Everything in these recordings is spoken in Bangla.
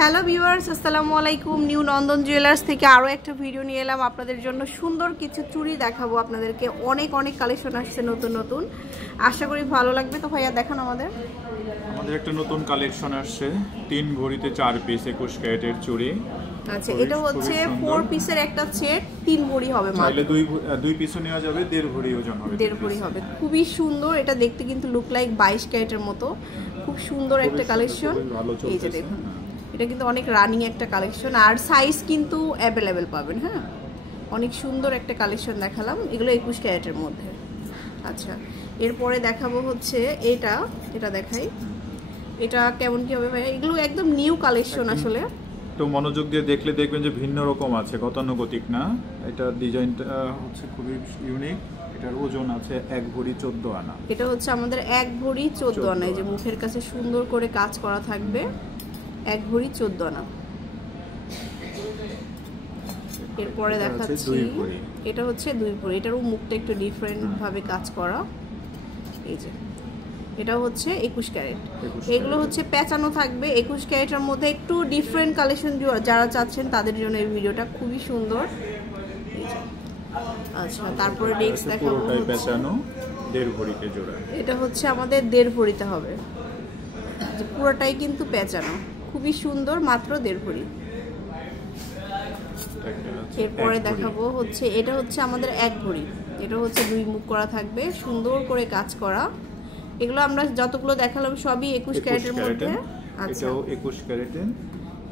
হ্যালো ভিউয়ার্স, আসসালামু আলাইকুম। নিউ নন্দন জুয়েলার্স থেকে আরও একটা ভিডিও নিয়ে এলাম আপনাদের জন্য। সুন্দর কিছু চুড়ি দেখাবো আপনাদেরকে। অনেক কালেকশন আসছে নতুন নতুন, আশা করি ভালো লাগবে। তো ভাইয়া দেখান আমাদের একটা নতুন কালেকশন আসছে 3 ভরিতে 4 পিস 21 ক্যারেটের চুড়ি। আচ্ছা, এটা হচ্ছে 4 পিসের একটা সেট, 3 ভরি হবে মাত্র। চাইলে দুই পিসও নেওয়া যাবে, 1.5 ভরি ওজন হবে, 1.5 ভরি হবে। খুবই সুন্দর, এটা দেখতে কিন্তু লুক লাইক 22 ক্যারেটের মতো। খুব সুন্দর একটা কালেকশন। এই যে দেখুন, এটা কিন্তু অনেক রানিং একটা কালেকশন, আর সাইজ কিন্তু অ্যাভেলেবেল পাবেন। হ্যাঁ, অনেক সুন্দর একটা কালেকশন দেখালাম, এগুলো 21 ক্যারেটের মধ্যে। আচ্ছা, এরপরে দেখাবো হচ্ছে এটা দেখাই। এটা কেমন কি হবে ভাইয়া? এগুলো একদম নিউ কালেকশন আসলে। তো মনোযোগ দিয়ে দেখলে দেখবেন যে ভিন্ন রকম আছে, গতানুগতিক না। এটা ডিজাইনটা হচ্ছে খুবই ইউনিক। এটার ওজন আছে 1 ভরি 14 আনা। এটা হচ্ছে আমাদের 1 ভরি 14 আনা। এই যে মুখের কাছে সুন্দর করে কাজ করা থাকবে, 1 ভরি 14 আনা। এরপরে দেখাচ্ছি এটা হচ্ছে 2 ভরি। এটারও মুখটা একটু ডিফারেন্ট ভাবে কাজ করা। এই যে এটা হচ্ছে 21 ক্যারেট। এগুলো হচ্ছে পেঁচানো থাকবে 21 ক্যারেটের মধ্যে। একটু ডিফারেন্ট কালেকশন যারা চাচ্ছেন তাদের জন্য এই ভিডিওটা খুবই সুন্দর। আচ্ছা, তারপরে নেক্সট দেখাবো পেঁচানো 1.5 ভরিতে জোড়া। এটা হচ্ছে আমাদের 1.5 ভরিতে হবে। পুরোটাই কিন্তু পেঁচানো, খুবই সুন্দর, মাত্র 1.5 ভরি। এরপরে দেখাবো হচ্ছে এটা হচ্ছে আমাদের 1 ভরি। এটা হচ্ছে 2 মুখ করা থাকবে, সুন্দর করে কাজ করা। এগুলো আমরা যতগুলো দেখালাম সবই 21 ক্যারেটের মধ্যে। আচ্ছা, এটাও 21 ক্যারেটের।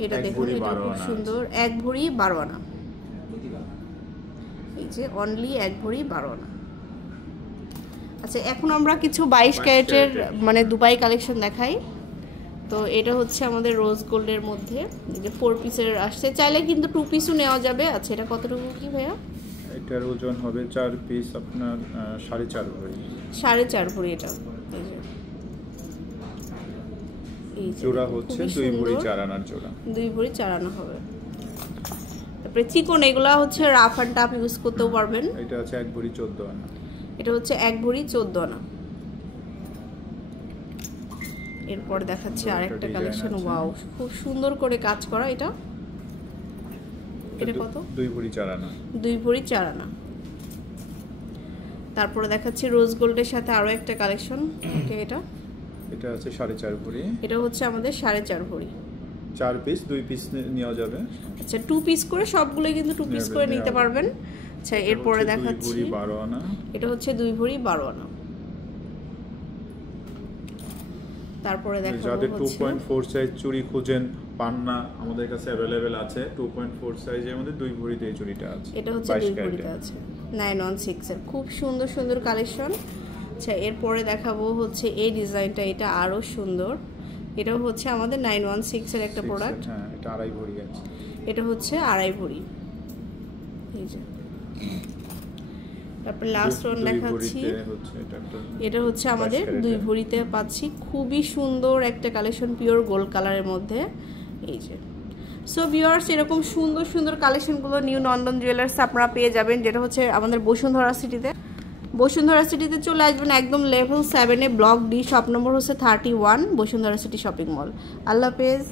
এটা দেখুন, এটা খুব সুন্দর, 1 ভরি 12 আনা। এই যে অনলি 1 ভরি 12 আনা। আচ্ছা, এখন আমরা কিছু 22 ক্যারেটের মানে দুবাই কালেকশন দেখাই। তো এটা হচ্ছে আমাদের রোজ গোল্ডের মধ্যে, যে 4 পিসের আসছে। চাইলে কিন্তু 2 পিসও নেওয়া যাবে। আচ্ছা, এটা কতটুকু কি ভাইয়া? এটার ওজন হবে 4 পিস আপনার 4.5 ভরি। 4.5 ভরি এটা। এই জোড়া হচ্ছে 2 ভরি 4 আনার জোড়া। 2 ভরি 4 আনা হবে। তারপরে চিকন, এগুলা হচ্ছে রাফ এন্ড টাফ ইউজ করতেও পারবেন। এটা আছে 1 ভরি 14 আনা। এটা হচ্ছে 1 ভরি 14 আনা। এরপর দেখাচ্ছি আরেকটা কালেকশন। ওয়াও, খুব সুন্দর করে কাজ করা। এটা কত? 2 ভরি 4 আনা। 2 ভরি 4 আনা। তারপরে দেখাচ্ছি রোজ গোল্ডের সাথে আরো একটা কালেকশন। ওকে, এটা আছে 4.5 ভরি। এটা হচ্ছে আমাদের 4.5 ভরি। 4 পিস 2 পিস নেওয়া যাবে। আচ্ছা, 2 পিস করে সবগুলো কিন্তু 2 পিস করে নিতে পারবেন। আচ্ছা, এরপরে দেখাচ্ছি 2 ভরি 12 আনা। এটা হচ্ছে 2 ভরি 12 আনা। তারপরে দেখাবো যাদের 2.4 সাইজ চুড়ি খুঁজেন, পান না, আমাদের কাছে अवेलेबल আছে। 2.4 সাইজের মধ্যে 2 ভরিতে এই চুড়িটা আছে। এটা হচ্ছে 2 ভরিতে আছে, 916 এর। খুব সুন্দর সুন্দর কালেকশন। আচ্ছা, এরপরে দেখাবো হচ্ছে এই ডিজাইনটা। এটা আরো সুন্দর। এটাও হচ্ছে আমাদের 916 এর একটা প্রোডাক্ট। হ্যাঁ, এটা 2.5 ভরি আছে। এটা হচ্ছে 2.5 ভরি। এই যে তারপর লাস্ট ওয়ান দেখাচ্ছি। এটা হচ্ছে আমাদের 2 ভরিতে পাচ্ছি। খুবই সুন্দর একটা কালেকশন, পিওর গোল্ড কালারের মধ্যে। এই যে সো ভিউয়ার্স, এরকম সুন্দর সুন্দর কালেকশনগুলো নিউ নন্দন জুয়েলার্স আপনারা পেয়ে যাবেন, যেটা হচ্ছে আমাদের বসুন্ধরা সিটিতে চলে আসবেন একদম লেভেল 7 এ, ব্লক ডি, শপ নম্বর হচ্ছে 31, বসুন্ধরা সিটি শপিং মল। আল্লাহ হাফেজ।